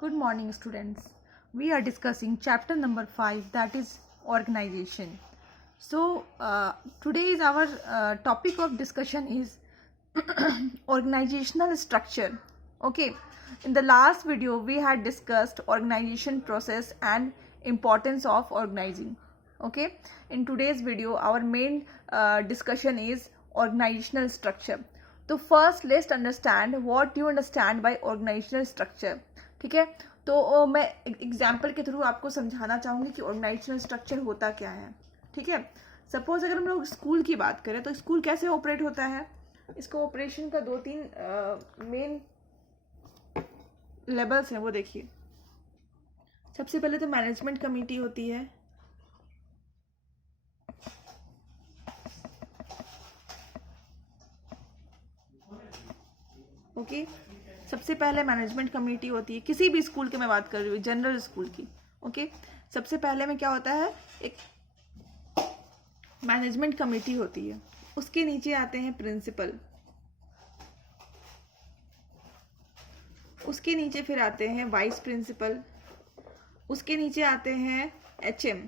Good morning, students. We are discussing chapter number 5, that is organization. So, today is our topic of discussion is organizational structure. Okay. In the last video, we had discussed organization process and importance of organizing. Okay. In today's video, our main discussion is organizational structure. तो first let's understand what you understand by organizational structure. ठीक है, तो मैं example के through आपको समझाना चाहूँगी कि ऑर्गेनाइजेशनल स्ट्रक्चर होता क्या है. ठीक है, सपोज अगर हम लोग स्कूल की बात करें तो स्कूल कैसे ऑपरेट होता है. इसको ऑपरेशन का 2-3 मेन लेवल्स हैं, वो देखिए. सबसे पहले तो मैनेजमेंट कमेटी होती है. ओके, सबसे पहले मैनेजमेंट कमेटी होती है. किसी भी स्कूल की मैं बात कर रही हूँ, जनरल स्कूल की. ओके, सबसे पहले में क्या होता है, एक मैनेजमेंट कमेटी होती है. उसके नीचे आते हैं प्रिंसिपल. उसके नीचे फिर आते हैं वाइस प्रिंसिपल. उसके नीचे आते हैं एचएम.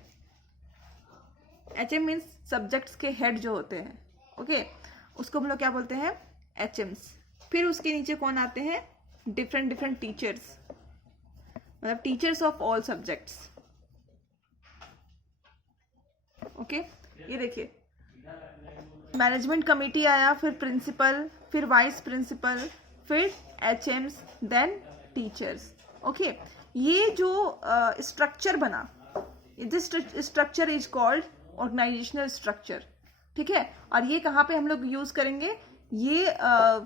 एचएम मीन्स सब्जेक्ट्स के हेड जो होते हैं. ओके, उसको हम लोग क्या बोलते हैं, एचएम्स. फिर उसके नीचे कौन आते हैं, डिफरेंट टीचर्स, मतलब teachers of all subjects. Okay, ये देखिए मैनेजमेंट कमेटी आया, फिर प्रिंसिपल, फिर वाइस प्रिंसिपल, फिर एचएम्स, देन टीचर्स. ओके, ये जो स्ट्रक्चर बना, this structure is called organizational structure. ठीक है, और ये कहाँ पे हम लोग यूज करेंगे, ये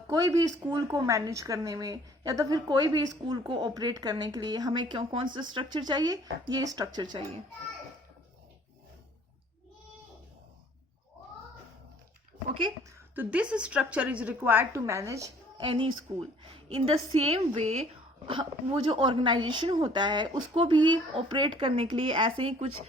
कोई भी स्कूल को मैनेज करने में या तो फिर कोई भी स्कूल को ऑपरेट करने के लिए हमें कौन सा स्ट्रक्चर चाहिए, ये स्ट्रक्चर चाहिए. ओके, तो this structure is required to manage any school. In the same way वो जो ऑर्गेनाइजेशन होता है उसको भी ऑपरेट करने के लिए ऐसे ही कुछ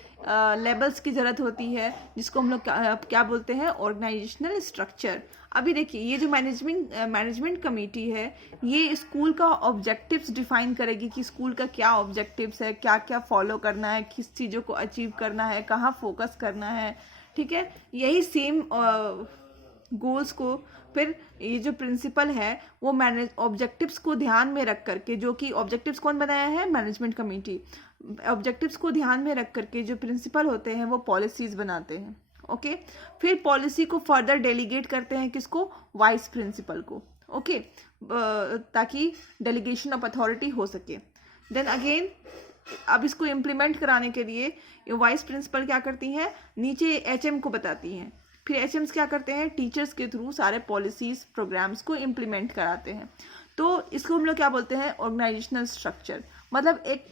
लेवल्स की ज़रूरत होती है, जिसको हम लोग क्या बोलते हैं, ऑर्गेनाइजेशनल स्ट्रक्चर. अभी देखिए, ये जो मैनेजमेंट कमेटी है, ये स्कूल का ऑब्जेक्टिव्स डिफाइन करेगी कि स्कूल का क्या ऑब्जेक्टिव्स है, क्या क्या फॉलो करना है, किस चीज़ों को अचीव करना है, कहाँ फोकस करना है. ठीक है, यही सेम गोल्स को फिर ये जो प्रिंसिपल है वो मैनेज ऑब्जेक्टिव्स को ध्यान में रख करके, जो कि ऑब्जेक्टिव्स कौन बनाया है, मैनेजमेंट कमेटी. ऑब्जेक्टिव्स को ध्यान में रख करके जो प्रिंसिपल होते हैं वो पॉलिसीज बनाते हैं. ओके, फिर पॉलिसी को फर्दर डेलीगेट करते हैं किसको, वाइस प्रिंसिपल को. ओके, ताकि डेलीगेशन ऑफ अथॉरिटी हो सके. देन अगेन अब इसको इम्प्लीमेंट कराने के लिए वाइस प्रिंसिपल क्या करती हैं, नीचे एचएम को बताती हैं. फिर एचएम्स क्या करते हैं, टीचर्स के थ्रू सारे पॉलिसीज प्रोग्राम्स को इम्प्लीमेंट कराते हैं. तो इसको हम लोग क्या बोलते हैं, ऑर्गेनाइजेशनल स्ट्रक्चर. मतलब एक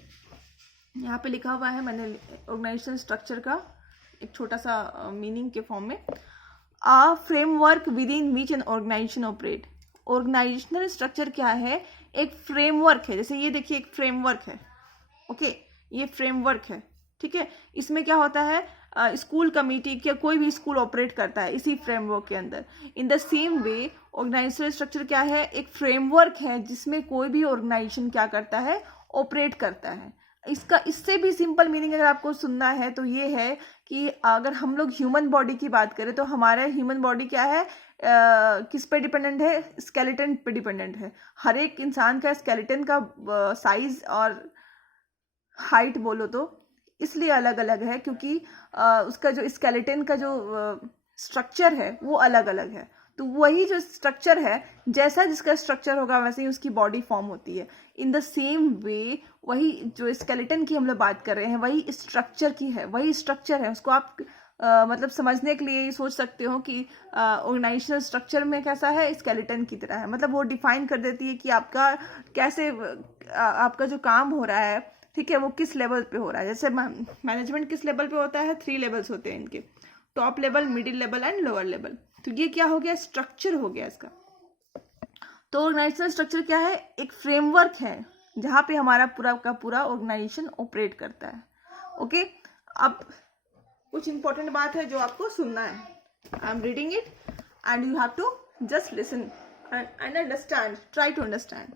यहाँ पे लिखा हुआ है मैंने ऑर्गेनाइजेशनल स्ट्रक्चर का एक छोटा सा मीनिंग के फॉर्म में, a framework within which an organization operate. Organizational structure क्या है, एक फ्रेमवर्क है. जैसे ये देखिए एक फ्रेमवर्क है. ओके, ये फ्रेमवर्क है. ठीक है, इसमें क्या होता है, स्कूल कमेटी क्या कोई भी स्कूल ऑपरेट करता है इसी फ्रेमवर्क के अंदर. In the same way organizational structure क्या है, एक फ्रेमवर्क है जिसमें कोई भी ऑर्गेनाइजेशन क्या करता है, ऑपरेट करता है. इसका इससे भी सिंपल मीनिंग अगर आपको सुनना है तो ये है कि अगर हम लोग ह्यूमन बॉडी की बात करें तो हमारा ह्यूमन बॉडी क्या है, किस पे डिपेंडेंट है, स्केलेटन पे डिपेंडेंट है. हर एक इंसान का स्केलेटन का साइज और हाइट बोलो तो इसलिए अलग अलग है क्योंकि उसका जो स्केलेटन का जो स्ट्रक्चर है वो अलग अलग है. तो वही जो स्ट्रक्चर है, जैसा जिसका स्ट्रक्चर होगा वैसे ही उसकी बॉडी फॉर्म होती है. इन द सेम वे वही जो स्केलेटन की हम लोग बात कर रहे हैं वही स्ट्रक्चर की है, वही स्ट्रक्चर है. उसको आप मतलब समझने के लिए ये सोच सकते हो कि ऑर्गेनाइजेशनल स्ट्रक्चर में कैसा है, स्केलेटन की तरह है. मतलब वो डिफाइन कर देती है कि आपका कैसे आपका जो काम हो रहा है, ठीक है, वो किस लेवल पे हो रहा है. जैसे मैनेजमेंट किस लेवल पे होता है, 3 लेवल्स होते हैं इनके, top level, middle level and lower level. तो ये क्या हो गया, स्ट्रक्चर हो गया इसका. तो ऑर्गेनाइजेशनल स्ट्रक्चर क्या है, एक फ्रेमवर्क है जहाँ पे हमारा पूरा का पूरा ऑर्गेनाइजेशन ऑपरेट करता है. ओके, अब कुछ इंपॉर्टेंट बात है जो आपको सुनना है. I am reading it and you have to just listen and understand, try to understand.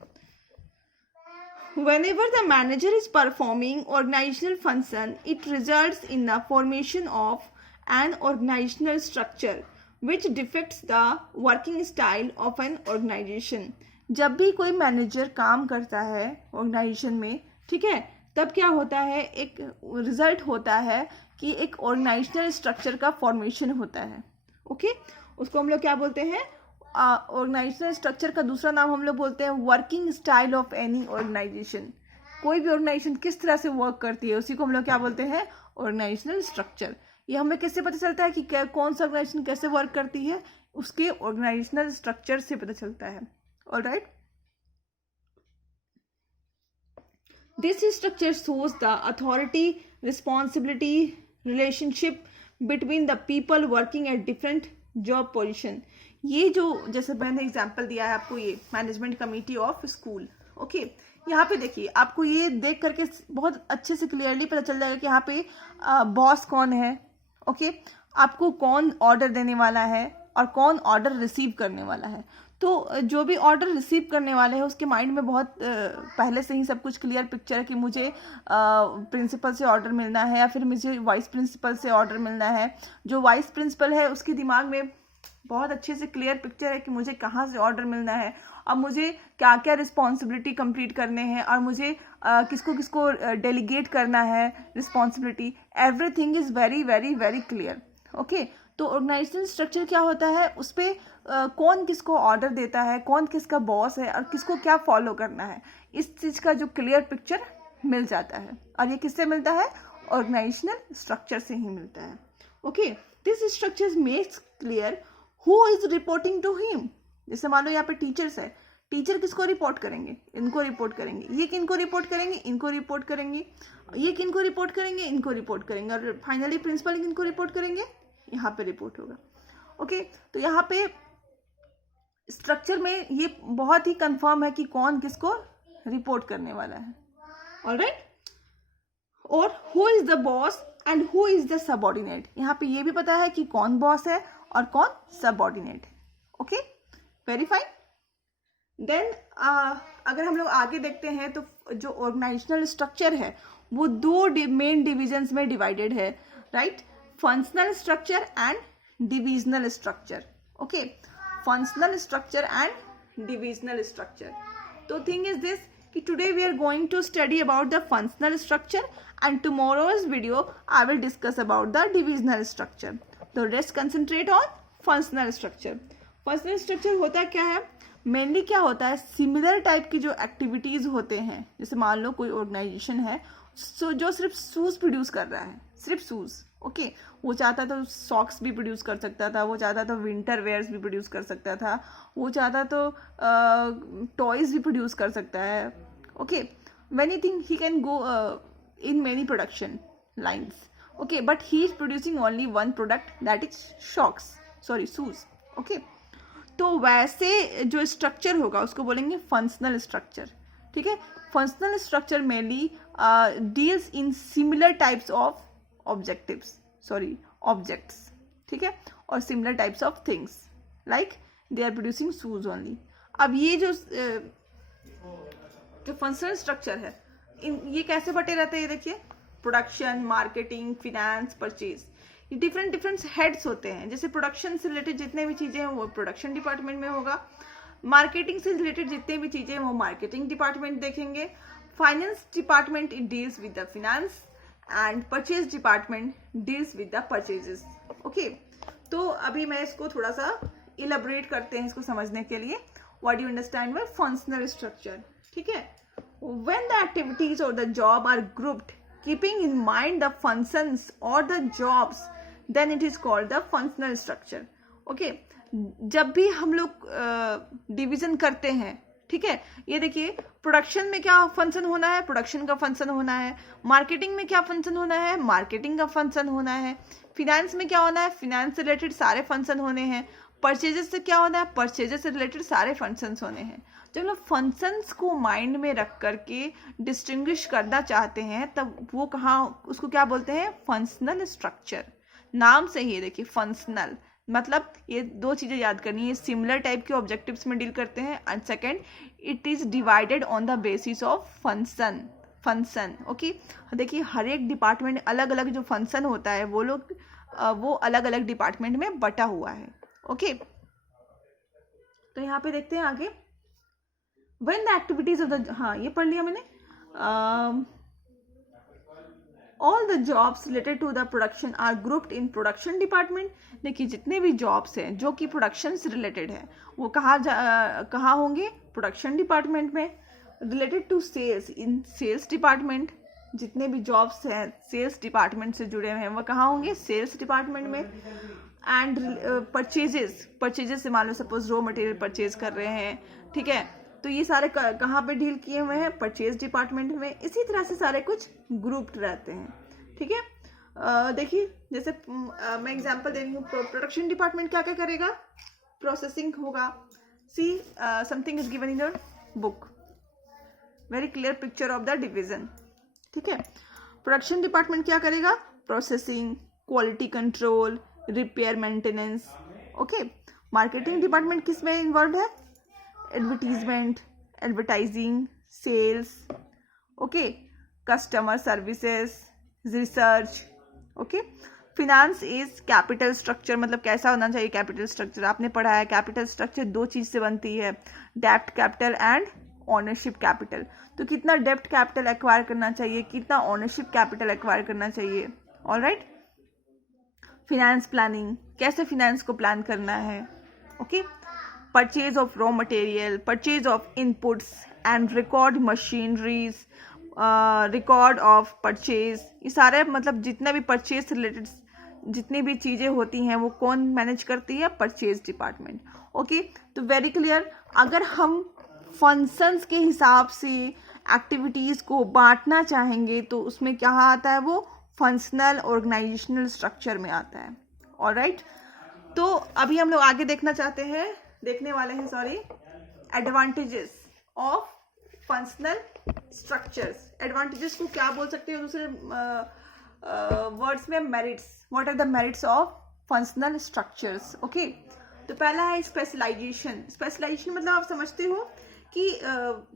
Whenever the manager is performing organizational function, it results in the formation of an organizational structure which depicts the working style of an organization. जब भी कोई manager काम करता है organisation में, ठीक है, तब क्या होता है, एक रिजल्ट होता है कि एक ऑर्गेनाइजेशनल स्ट्रक्चर का फॉर्मेशन होता है. ओके, उसको हम लोग क्या बोलते हैं, ऑर्गेनाइजेशनल स्ट्रक्चर का दूसरा नाम हम लोग बोलते हैं working style of any organization. कोई भी ऑर्गेनाइजेशन किस तरह से वर्क करती है उसी को हम लोग क्या बोलते हैं, ऑर्गेनाइजेशनल स्ट्रक्चर. ये हमें कैसे पता चलता है कि कौन सा ऑर्गेनाइजेशन कैसे वर्क करती है, उसके ऑर्गेनाइजेशनल स्ट्रक्चर से पता चलता है. Alright, this structure shows the authority, responsibility, relationship between the people working at different job position. ये जो जैसे मैंने एग्जांपल दिया है आपको, ये management committee of school. Okay, यहाँ पे देखिए, आपको ये देख करके बहुत अच्छे से क्लियरली पता चल जाएगा कि यहाँ पे बॉस कौन है. ओके, आपको कौन ऑर्डर देने वाला है और कौन ऑर्डर रिसीव करने वाला है. तो जो भी ऑर्डर रिसीव करने वाले हैं उसके माइंड में बहुत पहले से ही सब कुछ क्लियर पिक्चर है कि मुझे प्रिंसिपल से ऑर्डर मिलना है या फिर मुझे वाइस प्रिंसिपल से ऑर्डर मिलना है. जो वाइस प्रिंसिपल है उसके दिमाग में बहुत अच्छे से क्लियर पिक्चर है कि मुझे कहाँ से ऑर्डर मिलना है और मुझे क्या क्या रिस्पॉन्सिबिलिटी कंप्लीट करने हैं और मुझे किसको किसको डेलीगेट करना है responsibility. Everything is very very very clear. Okay, तो ऑर्गेनाइजेशनल स्ट्रक्चर क्या होता है, उस पर कौन किसको ऑर्डर देता है, कौन किसका बॉस है और किसको क्या फॉलो करना है, इस चीज़ का जो क्लियर पिक्चर मिल जाता है. और ये किससे मिलता है, ऑर्गेनाइजेशनल स्ट्रक्चर से ही मिलता है. Okay, this structure makes clear who is reporting to him. जैसे मान लो यहाँ पे टीचर्स है, टीचर किसको रिपोर्ट करेंगे, इनको रिपोर्ट करेंगे. ये किनको रिपोर्ट करेंगे, इनको रिपोर्ट करेंगे. ये किनको रिपोर्ट करेंगे, इनको रिपोर्ट करेंगे. और फाइनली प्रिंसिपल किनको रिपोर्ट करेंगे, यहाँ पे रिपोर्ट होगा. ओके, तो यहाँ पे स्ट्रक्चर में ये बहुत ही कंफर्म है कि कौन किसको रिपोर्ट करने वाला है. ऑलराइट, और who is the boss and who is the subordinate. यहाँ पे ये भी पता है कि कौन बॉस है और कौन subordinate. Okay, very fine. Then अगर हम लोग आगे देखते हैं तो जो ऑर्गेनाइजेशनल स्ट्रक्चर है वो दो मेन डिविजन्स में डिवाइडेड है. Right, functional structure and divisional structure. Okay, functional structure and divisional structure. तो थिंग इज दिस कि today we are going to study about the functional structure and tomorrow's video I will discuss about the divisional structure. So let's concentrate on functional structure. Functional structure होता क्या है, mainly क्या होता है, similar type की जो activities होते हैं. जैसे मान लो कोई ऑर्गेनाइजेशन है जो सिर्फ शूज़ प्रोड्यूस कर रहा है, सिर्फ शूज़. ओके, वो चाहता तो सॉक्स भी प्रोड्यूस कर सकता था, वो चाहता तो विंटर वेयर्स भी प्रोड्यूस कर सकता था, वो चाहता तो टॉयज़ भी प्रोड्यूस कर सकता है. Okay, anything he can go in many production lines. Okay, but he is producing only one product, that is shoes. Okay, तो वैसे जो स्ट्रक्चर होगा उसको बोलेंगे फंक्शनल स्ट्रक्चर. ठीक है, functional structure mainly deals in similar types of objects. ठीक है, और similar types of things like they are producing shoes only. अब ये जो फंक्शनल स्ट्रक्चर है ये कैसे बटे रहते हैं, ये देखिए, प्रोडक्शन, मार्केटिंग, फिनेंस, परचेज, ये डिफरेंट हेड्स होते हैं. जैसे प्रोडक्शन से रिलेटेड जितने भी चीज़ें हैं वो प्रोडक्शन डिपार्टमेंट में होगा. मार्केटिंग से रिलेटेड जितने भी चीज़ें हैं वो मार्केटिंग डिपार्टमेंट देखेंगे. Finance department it deals with the finance and purchase department deals with the purchases. Okay, तो अभी मैं इसको थोड़ा सा इलेबोरेट करते हैं इसको समझने के लिए. What you understand bye functional structure. ठीक है, when the activities or the job are grouped keeping in mind the functions or the jobs then it is called the functional structure. Okay, जब भी हम लोग डिवीजन करते हैं, ठीक है, ये देखिए, प्रोडक्शन में क्या फंक्शन होना है, प्रोडक्शन का फंक्शन होना है. मार्केटिंग में क्या फंक्शन होना है, मार्केटिंग का फंक्शन होना है. फिनेंस में क्या होना है, फिनेंस से रिलेटेड सारे फंक्शन होने हैं. परचेजेस से क्या होना है, परचेजेस से रिलेटेड सारे फंक्शंस होने हैं. जब लोग फंक्शंस को माइंड में रख करके डिस्टिंग्विश करना चाहते हैं तब वो कहाँ, उसको क्या बोलते हैं, फंक्शनल स्ट्रक्चर. नाम से ही देखिए, फंक्शनल, मतलब ये दो चीज़ें याद करनी है, सिमिलर टाइप के ऑब्जेक्टिव्स में डील करते हैं, and second it is divided on the basis of function. Okay, देखिए हर एक डिपार्टमेंट अलग अलग जो फंक्शन होता है वो अलग अलग डिपार्टमेंट में बटा हुआ है। ओके, तो यहाँ पे देखते हैं आगे, when the activities of the, हाँ ये पढ़ लिया मैंने, all the jobs related to the production are grouped in production department. देखिए जितने भी जॉब्स हैं जो कि प्रोडक्शन से रिलेटेड है वो कहाँ होंगे, प्रोडक्शन डिपार्टमेंट में। Related to sales in sales department, जितने भी जॉब्स हैं सेल्स डिपार्टमेंट से जुड़े हुए हैं वो कहाँ होंगे, सेल्स डिपार्टमेंट में। एंड परचेजेस से मान लो सपोज रॉ मटेरियल परचेज कर रहे हैं, ठीक है, तो ये सारे कहाँ पे डील किए हुए हैं, परचेज डिपार्टमेंट में। इसी तरह से सारे कुछ ग्रुप्ड रहते हैं, ठीक है। देखिए जैसे मैं एग्जांपल दे रही हूँ, प्रोडक्शन डिपार्टमेंट क्या क्या करेगा, प्रोसेसिंग होगा। See something is given in your book, very clear picture of the division, ठीक है। प्रोडक्शन डिपार्टमेंट क्या करेगा, processing, quality control, repair, maintenance. Okay, marketing department किस में इन्वॉल्व है, advertisement, advertising, sales, okay, customer services, research. Okay, finance is capital structure, मतलब कैसा होना चाहिए कैपिटल स्ट्रक्चर, आपने पढ़ा है कैपिटल स्ट्रक्चर दो चीज से बनती है, डेब्ट कैपिटल एंड ऑनरशिप कैपिटल। तो कितना डेब्ट कैपिटल एक्वायर करना चाहिए, कितना ऑनरशिप कैपिटल एक्वायर करना चाहिए, ऑलराइट। फिनेंस प्लानिंग, कैसे फिनेंस को प्लान करना है, okay. Purchase of raw material, purchase of inputs and record machineries, record of purchase, ये सारे मतलब जितना भी परचेज से रिलेटेड जितनी भी चीज़ें होती हैं वो कौन मैनेज करती है, परचेज डिपार्टमेंट। ओके, तो वेरी क्लियर, अगर हम फंक्शंस के हिसाब से एक्टिविटीज़ को बांटना चाहेंगे तो उसमें क्या आता है, वो फंक्शनल ऑर्गेनाइजेशनल स्ट्रक्चर में आता है, ऑलराइट। तो अभी हम लोग आगे देखने वाले हैं advantages of functional structures. Advantages को क्या बोल सकते हैं दूसरे वर्ड्स में, merits. What are the merits of functional structures, okay. तो पहला है स्पेशलाइजेशन। स्पेशलाइजेशन मतलब आप समझते हो कि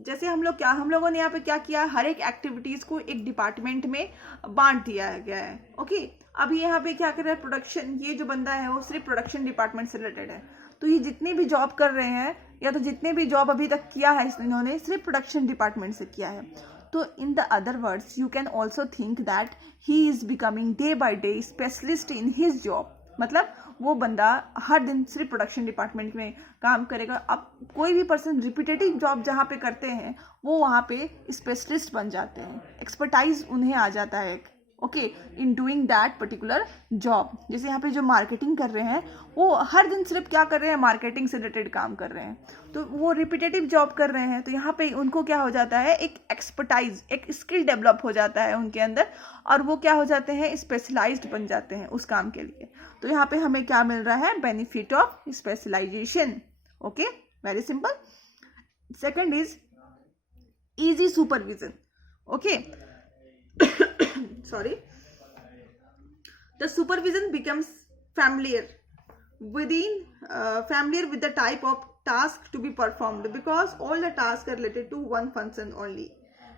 जैसे हम लोगों ने यहाँ पे क्या किया, हर एक एक्टिविटीज को एक डिपार्टमेंट में बांट दिया गया है, ओके। अभी यहाँ पे क्या कर रहा है, प्रोडक्शन, ये जो बंदा है वो सिर्फ प्रोडक्शन डिपार्टमेंट से रिलेटेड है, तो ये जितने भी जॉब कर रहे हैं या तो जितने भी जॉब अभी तक किया है इन्होंने सिर्फ प्रोडक्शन डिपार्टमेंट से किया है। तो in the other words you can also think that he is becoming day by day specialist in his job, मतलब वो बंदा हर दिन सिर्फ प्रोडक्शन डिपार्टमेंट में काम करेगा। अब कोई भी पर्सन रिपीटेटिव जॉब जहाँ पे करते हैं वो वहाँ पे स्पेशलिस्ट बन जाते हैं, एक्सपर्टाइज उन्हें आ जाता है, okay, in doing that particular job. जैसे यहाँ पे जो मार्केटिंग कर रहे हैं वो हर दिन सिर्फ क्या कर रहे हैं, मार्केटिंग से रिलेटेड काम कर रहे हैं, तो वो रिपीटेटिव जॉब कर रहे हैं, तो यहाँ पे उनको क्या हो जाता है, एक एक्सपर्टाइज, एक स्किल डेवलप हो जाता है उनके अंदर, और वो क्या हो जाते हैं, स्पेशलाइज्ड बन जाते हैं उस काम के लिए। तो यहाँ पे हमें क्या मिल रहा है, benefit of specialization, okay, very simple. Second is easy supervision, okay. Sorry, the supervision becomes familiar with the type of task to be performed because all the tasks are related to one function only.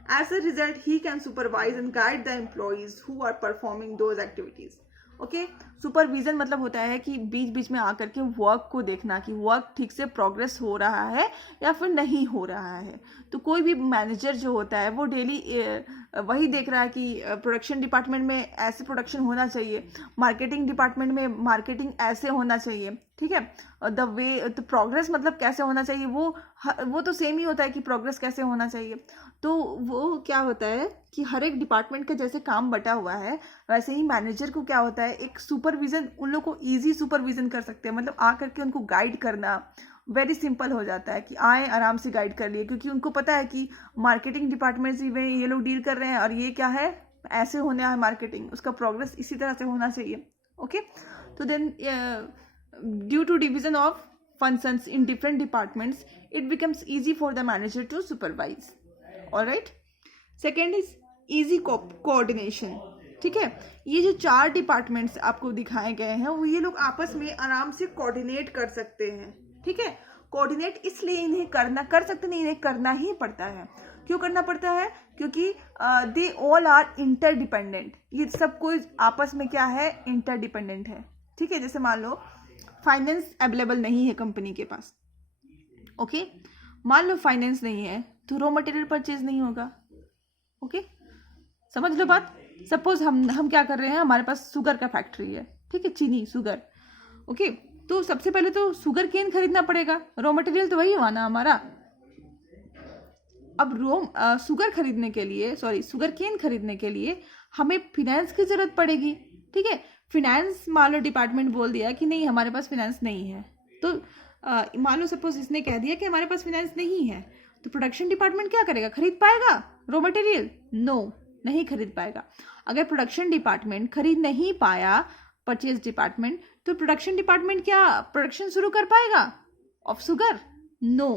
As a result, he can supervise and guide the employees who are performing those activities. Okay, supervision मतलब होता है कि बीच बीच में आकर के work को देखना कि वर्क ठीक से प्रोग्रेस हो रहा है या फिर नहीं हो रहा है। तो कोई भी मैनेजर जो होता है वो डेली वही देख रहा है कि प्रोडक्शन डिपार्टमेंट में ऐसे प्रोडक्शन होना चाहिए, मार्केटिंग डिपार्टमेंट में मार्केटिंग ऐसे होना चाहिए, ठीक है। द वे तो प्रोग्रेस मतलब कैसे होना चाहिए, वो तो सेम ही होता है कि प्रोग्रेस कैसे होना चाहिए। तो वो क्या होता है कि हर एक डिपार्टमेंट का जैसे काम बटा हुआ है वैसे ही मैनेजर को क्या होता है, एक सुपरविजन, उन लोग को ईजी सुपरविजन कर सकते हैं, मतलब आकर के उनको गाइड करना वेरी सिंपल हो जाता है कि आए आराम से गाइड कर लिए, क्योंकि उनको पता है कि मार्केटिंग डिपार्टमेंट से ये लोग डील कर रहे हैं और ये क्या है, ऐसे होने है मार्केटिंग, उसका प्रोग्रेस इसी तरह से होना चाहिए, ओके। तो then due to division of functions in different departments, it becomes easy for the manager to supervise. All right. Second is easy coordination. ठीक है। ये जो 4 डिपार्टमेंट्स आपको दिखाए गए हैं वो ये लोग आपस में आराम से कोऑर्डिनेट कर सकते हैं, ठीक है। कोऑर्डिनेट इसलिए इन्हें कर सकते नहीं, इन्हें करना ही पड़ता है। क्यों करना पड़ता है? क्योंकि दे ऑल आर इंटरडिपेंडेंट। ये सब कोई आपस में क्या है? इंटरडिपेंडेंट है, ठीक है। जैसे मान लो फाइनेंस अवेलेबल नहीं है कंपनी के पास, ओके। मान लो फाइनेंस नहीं है तो रॉ मटेरियल परचेज नहीं होगा, ओके। समझ लो बात। सपोज हम क्या कर रहे हैं, हमारे पास शुगर का फैक्ट्री है, ठीक है, चीनी शुगर, ओके। तो सबसे पहले तो शुगर केन खरीदना पड़ेगा, रॉ मटेरियल तो वही हुआ ना हमारा। अब शुगर केन खरीदने के लिए हमें फिनेंस की जरूरत पड़ेगी, ठीक है। फिनेंस मान लो डिपार्टमेंट बोल दिया कि नहीं हमारे पास फिनेंस नहीं है, तो मान लो सपोज इसने कह दिया कि हमारे पास फिनेंस नहीं है, तो प्रोडक्शन डिपार्टमेंट क्या करेगा? खरीद पाएगा रॉ मटेरियल? नो, नहीं खरीद पाएगा। अगर प्रोडक्शन डिपार्टमेंट खरीद नहीं पाया परचेज डिपार्टमेंट, तो प्रोडक्शन डिपार्टमेंट क्या प्रोडक्शन शुरू कर पाएगा of sugar? No.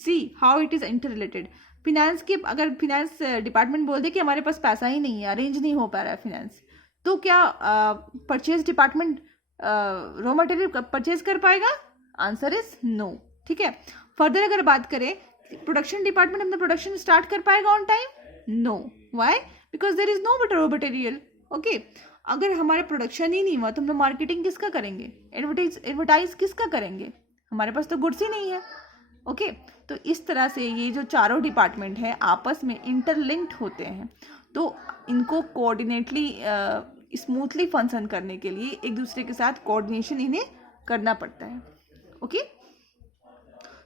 See how it is interrelated. Finance के अगर फिनेंस डिपार्टमेंट बोल दे कि हमारे पास पैसा ही नहीं है, अरेंज नहीं हो पा रहा है फिनेंस, तो क्या purchase department raw material purchase कर पाएगा? आंसर इज नो, ठीक है। फर्दर अगर बात करें, प्रोडक्शन डिपार्टमेंट अपना प्रोडक्शन स्टार्ट कर पाएगा on time? No. Why? Because there is no raw material, okay. अगर हमारा प्रोडक्शन ही नहीं हुआ तो हम लोग मार्केटिंग किसका करेंगे? एडवर्टाइज किसका करेंगे? हमारे पास तो गुड्स ही नहीं है, ओके। तो इस तरह से ये जो चारों डिपार्टमेंट है आपस में इंटरलिंक्ड होते हैं, तो इनको कोऑर्डिनेटली स्मूथली फंक्शन करने के लिए एक दूसरे के साथ कोऑर्डिनेशन इन्हें करना पड़ता है, okay.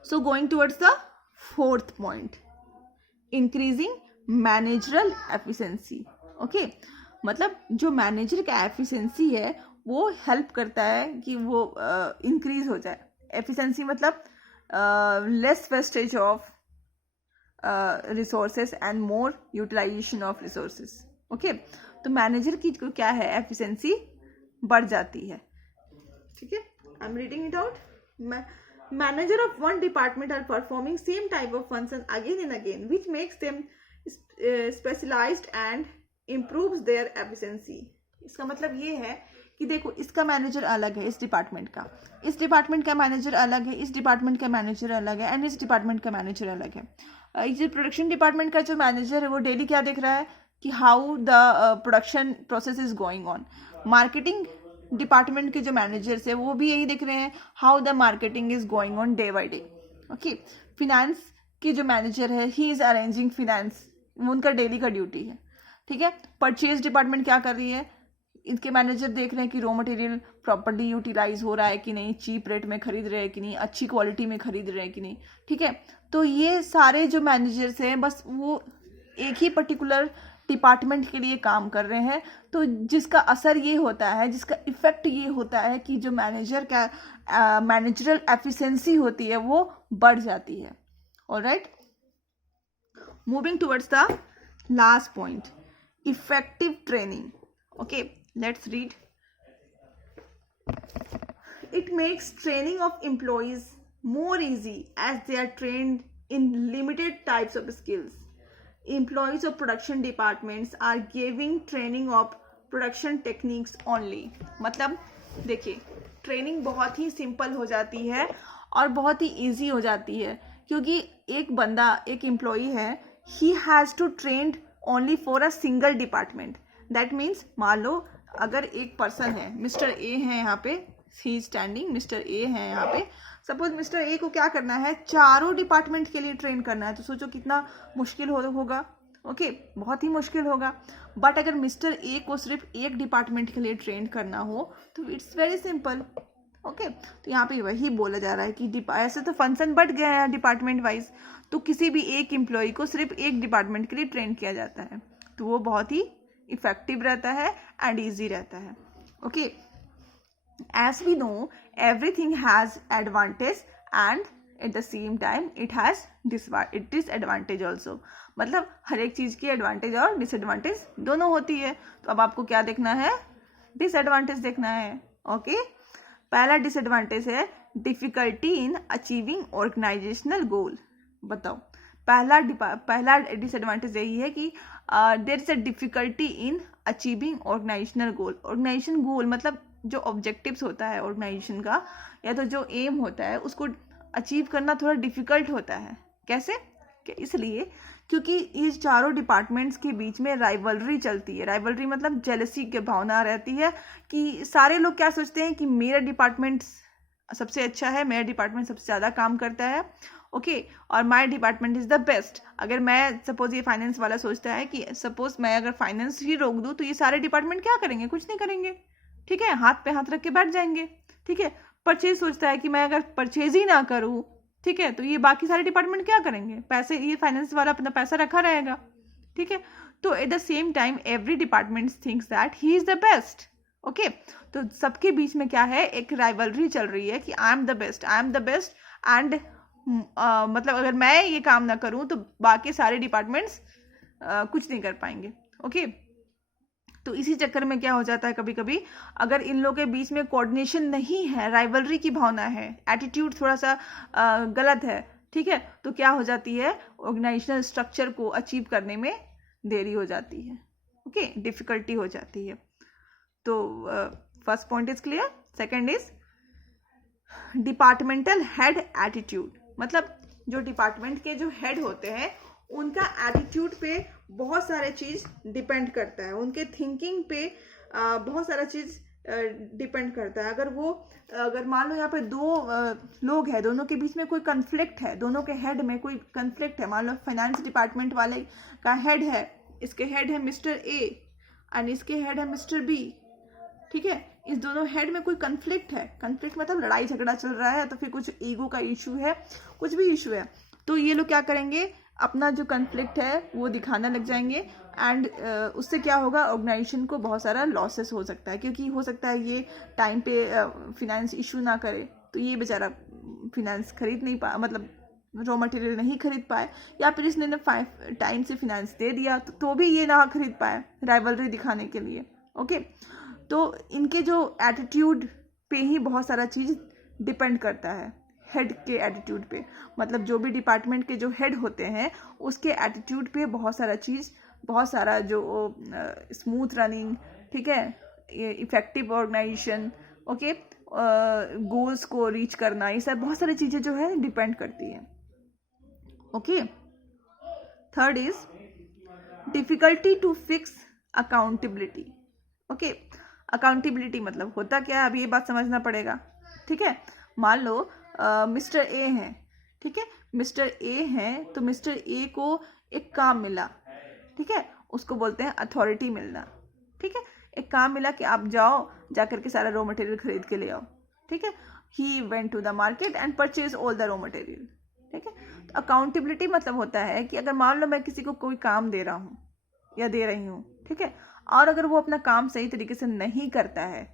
So going towards the 4th point, increasing managerial efficiency, okay. मतलब जो मैनेजर का एफिशिएंसी है वो हेल्प करता है कि वो इंक्रीज हो जाए। एफिशिएंसी मतलब less wastage of resources and more utilization of resources, okay. तो मैनेजर की जो क्या है एफिशिएंसी बढ़ जाती है, ठीक है। I am reading it out. Manager of one department are performing same type of function again and again, which makes them specialized and improves their efficiency. इसका मतलब ये है कि देखो इसका मैनेजर अलग है, इस डिपार्टमेंट का, इस डिपार्टमेंट का मैनेजर अलग है, इस डिपार्टमेंट का मैनेजर अलग है, एंड इस डिपार्टमेंट का मैनेजर अलग है। ये प्रोडक्शन डिपार्टमेंट का जो मैनेजर है वो डेली क्या देख रहा है कि how the production process is going on. Marketing department के जो मैनेजर्स है वो भी यही देख रहे हैं how the marketing is going on day by day, okay. Finance के जो मैनेजर है ही इज अरेंजिंग फिनेंस, उनका डेली का ड्यूटी है, ठीक है। परचेज डिपार्टमेंट क्या कर रही है, इनके मैनेजर देख रहे हैं कि रॉ मटेरियल प्रॉपर्ली यूटिलाइज हो रहा है कि नहीं, चीप रेट में खरीद रहे हैं कि नहीं, अच्छी क्वालिटी में खरीद रहे हैं कि नहीं, ठीक है। तो ये सारे जो मैनेजर्स हैं बस वो एक ही पर्टिकुलर डिपार्टमेंट के लिए काम कर रहे हैं, तो जिसका असर ये होता है, जिसका इफेक्ट ये होता है कि जो मैनेजर का मैनेजरल एफिशिएंसी होती है वो बढ़ जाती है। Alright, moving towards the last point, effective training, okay. Let's read. It makes training of employees more easy as they are trained in limited types of skills. Employees of production departments are giving training of production techniques only. मतलब देखिए training बहुत ही simple हो जाती है और बहुत ही easy हो जाती है, क्योंकि एक बंदा, एक एम्प्लॉई है, he has to trained only for a single department. That means मान लो अगर एक पर्सन है, मिस्टर ए है यहाँ पे, ही स्टैंडिंग, मिस्टर ए है यहाँ पे, सपोज मिस्टर ए को क्या करना है, चारों डिपार्टमेंट के लिए ट्रेन करना है, तो सोचो कितना मुश्किल होगा, ओके, बहुत ही मुश्किल होगा। बट अगर मिस्टर ए को सिर्फ एक डिपार्टमेंट के लिए ट्रेन करना हो तो इट्स वेरी सिंपल, ओके। तो यहाँ पे वही बोला जा रहा है कि ऐसे तो फंक्शन बढ़ गया है डिपार्टमेंट वाइज, तो किसी भी एक एम्प्लॉय को सिर्फ एक डिपार्टमेंट के लिए ट्रेन किया जाता है, तो वो बहुत ही इफेक्टिव रहता है एंड ईजी रहता है, okay. As we know, everything has advantage and at the same time it has disadvantage also. मतलब हर एक चीज़ की एडवांटेज और डिसएडवांटेज दोनों होती है। तो अब आपको क्या देखना है, डिसएडवांटेज देखना है, ओके। पहला डिसएडवांटेज है difficulty in achieving organisational goal. बताओ पहला डिसएडवांटेज यही है कि there is a difficulty in achieving organisational goal. Organisation goal मतलब जो ऑब्जेक्टिव्स होता है ऑर्गेनाइजेशन का, या तो जो एम होता है, उसको अचीव करना थोड़ा डिफिकल्ट होता है। कैसे? इसलिए क्योंकि ये चारों डिपार्टमेंट्स के बीच में राइवलरी चलती है। राइवलरी मतलब जेलसी की भावना रहती है कि सारे लोग क्या सोचते हैं कि मेरा डिपार्टमेंट सबसे अच्छा है, मेरा डिपार्टमेंट सबसे ज़्यादा काम करता है, ओके, और my department is the best. अगर मैं सपोज, ये फाइनेंस वाला सोचता है कि सपोज मैं अगर फाइनेंस ही रोक दूँ तो ये सारे डिपार्टमेंट क्या करेंगे? कुछ नहीं करेंगे, ठीक है, हाथ पे हाथ रख के बैठ जाएंगे, ठीक है। परचेज सोचता है कि मैं अगर परचेज ही ना करूँ, ठीक है, तो ये बाकी सारे डिपार्टमेंट क्या करेंगे? पैसे, ये फाइनेंस वाला अपना पैसा रखा रहेगा, ठीक है। तो at the same time every department thinks that he is the best, okay. तो सबके बीच में क्या है? एक राइवलरी चल रही है कि I am the best, I am the best, and मतलब अगर मैं ये काम ना करूं तो बाकी सारे डिपार्टमेंट्स कुछ नहीं कर पाएंगे, ओके। तो इसी चक्कर में क्या हो जाता है, कभी कभी अगर इन लोगों के बीच में कोऑर्डिनेशन नहीं है, राइवलरी की भावना है, एटीट्यूड थोड़ा सा गलत है, ठीक है, तो क्या हो जाती है? ऑर्गेनाइजेशनल स्ट्रक्चर को अचीव करने में देरी हो जाती है, ओके, डिफिकल्टी हो जाती है। तो first point is clear. Second is departmental head attitude, मतलब जो डिपार्टमेंट के जो हेड होते हैं उनका एटीट्यूड पे बहुत सारे चीज डिपेंड करता है, उनके थिंकिंग पे बहुत सारा चीज डिपेंड करता है। अगर मान लो यहाँ पे दो लोग हैं, दोनों के बीच में कोई कन्फ्लिक्ट है, दोनों के हेड में कोई कन्फ्लिक्ट है, मान लो फाइनेंस डिपार्टमेंट वाले का हेड है, इसके हेड है मिस्टर ए एंड इसके हेड है मिस्टर बी, ठीक है, इस दोनों हेड में कोई कन्फ्लिक्ट है, कन्फ्लिक्ट मतलब लड़ाई झगड़ा चल रहा है, तो फिर कुछ ईगो का इशू है, कुछ भी इशू है, तो ये लोग क्या करेंगे? अपना जो कन्फ्लिक्ट है वो दिखाने लग जाएंगे, एंड उससे क्या होगा? ऑर्गेनाइजेशन को बहुत सारा लॉसेस हो सकता है, क्योंकि हो सकता है ये टाइम पे फिनेंस इशू ना करे, तो ये बेचारा फिनेंस खरीद नहीं पाया, मतलब रॉ मटेरियल नहीं खरीद पाए, या फिर इसने टाइम से फिनेंस दे दिया तो भी ये ना खरीद पाए, राइवलरी दिखाने के लिए, ओके। तो इनके जो एटीट्यूड पे ही बहुत सारा चीज़ डिपेंड करता है, हेड के एटीट्यूड पे, मतलब जो भी डिपार्टमेंट के जो हेड होते हैं उसके एटीट्यूड पे बहुत सारा जो स्मूथ रनिंग, ठीक है, इफेक्टिव ऑर्गेनाइजेशन, ओके, गोल्स को रीच करना, ये सब बहुत सारी चीज़ें जो है डिपेंड करती है, okay. Third is difficulty to fix accountability, okay. Accountability मतलब होता क्या है, अभी ये बात समझना पड़ेगा, ठीक है। मान लो मिस्टर ए हैं, ठीक है, मिस्टर ए हैं, तो मिस्टर ए को एक काम मिला, ठीक है, उसको बोलते हैं अथॉरिटी मिलना, ठीक है। एक काम मिला कि आप जाओ, जाकर के सारा रॉ मटेरियल खरीद के ले आओ, ठीक है। He went to the market and purchase all the raw material, ठीक है। तो अकाउंटेबिलिटी मतलब होता है कि अगर मान लो मैं किसी को कोई काम दे रहा हूँ या दे रही हूँ, ठीक है, और अगर वो अपना काम सही तरीके से नहीं करता है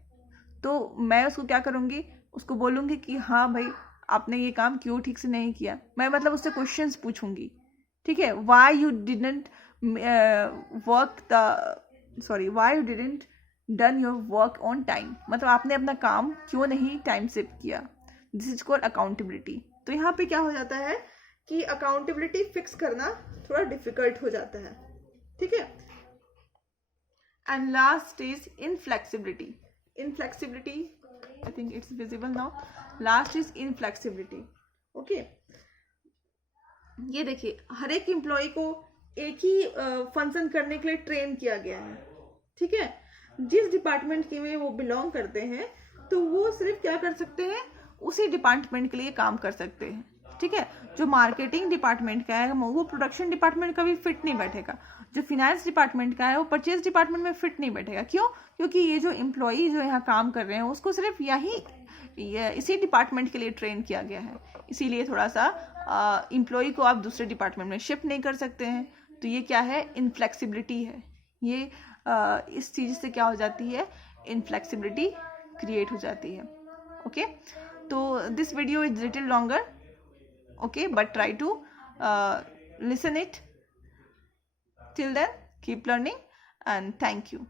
तो मैं उसको क्या करूँगी? उसको बोलूँगी कि हाँ भाई, आपने ये काम क्यों ठीक से नहीं किया। मैं मतलब उससे क्वेश्चंस पूछूंगी, ठीक है, why you didn't done your work on time, मतलब आपने अपना काम क्यों नहीं टाइम से किया। This is called accountability. तो यहाँ पे क्या हो जाता है कि अकाउंटेबिलिटी फिक्स करना थोड़ा डिफिकल्ट हो जाता है, ठीक है। And last is inflexibility. Inflexibility, I think it's visible now. Last is inflexibility. Okay. ये देखिए, हर एक एम्प्लॉय को एक ही फंक्शन करने के लिए ट्रेन किया गया है, ठीक है। जिस डिपार्टमेंट के में वो बिलोंग करते हैं तो वो सिर्फ क्या कर सकते हैं? उसी डिपार्टमेंट के लिए काम कर सकते हैं, ठीक है। जो मार्केटिंग डिपार्टमेंट का है वो प्रोडक्शन डिपार्टमेंट का भी फिट नहीं बैठेगा, जो फिनेंस डिपार्टमेंट का है वो परचेज डिपार्टमेंट में फिट नहीं बैठेगा। क्यों? क्योंकि ये जो एम्प्लॉई जो यहाँ काम कर रहे हैं उसको सिर्फ इसी डिपार्टमेंट के लिए ट्रेन किया गया है, इसीलिए थोड़ा सा एम्प्लॉई को आप दूसरे डिपार्टमेंट में शिफ्ट नहीं कर सकते हैं। तो ये क्या है? इनफ्लेक्सिबिलिटी है। ये इस चीज़ से क्या हो जाती है? इनफ्लेक्सिबिलिटी क्रिएट हो जाती है, ओके। तो this video is little longer, okay, but try to listen it. Till then, keep learning and thank you.